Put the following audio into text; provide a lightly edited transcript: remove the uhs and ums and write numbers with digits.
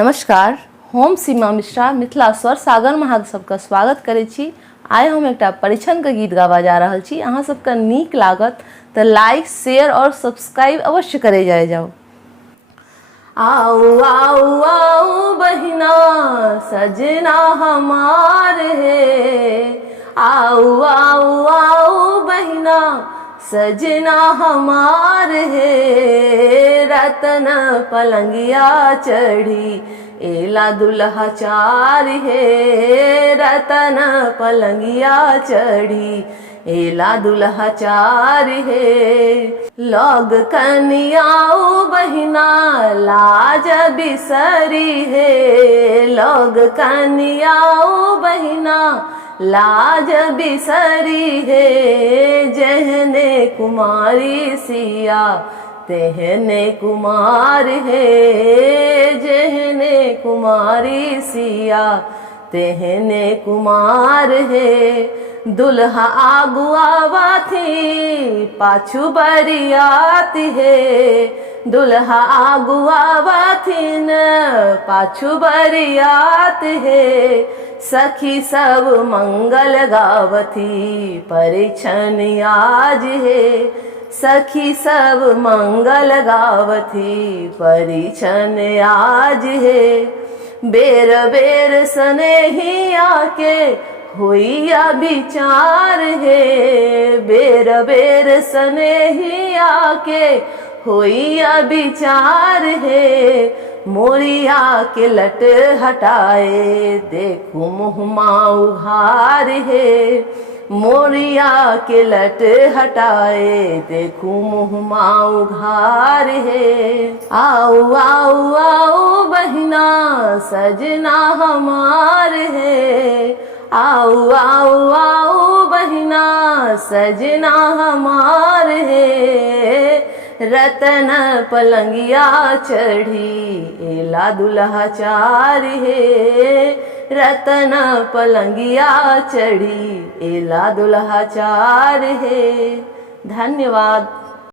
नमस्कार, हम सीमा मिश्रा मिथिला स्वर सागर महाग सबका स्वागत करै छी। आइ हम एकटा परीक्षण के गीत गावा जा रहल छी। अहाँ सबके नीक लागत तो लाइक, शेयर और सब्सक्राइब अवश्य करे जाओ। आओ आओ आओ बहिना सजना हमार है, आओ आओ आओ बहिना सजना हमार है। रतन पलंगिया चढ़ी एला दुल्हा चार है, रतन पलंगिया चढ़ी एला दुल्हा चार है। लोग कन्याओ बहिना लाज बिसरी है, लोग कन्याओ बहिना लाज बिसरी है। जहने कुमारी सिया तेहने कुमार है, जहने कुमारी सिया तेहने कुमार है। दुल्हा आगुआ थी पाछू बरियात है, दुल्हा आगुआ थी न पाछू बरियात है। सखी सब मंगल गावथी परीक्षण आज है, सखी सब मंगल गावथी परीक्षण आज है। बेर बेर सनेही आके हुईया विचार है, बेर बेर सनेही आके हुईया विचार है। मोरिया के लट हटाए देखू मुहमा उघार है, मोरिया के लट हटाए देखू मुहमा उघार है। आओ आओ आओ बहिना सजना हमार है, आओ आओ आओ बहिना सजना हमार है। रतन पलंगिया चढ़ी एला दुल्हा चार है, रतन पलंगिया चढ़ी एला दुल्हा चार है। धन्यवाद।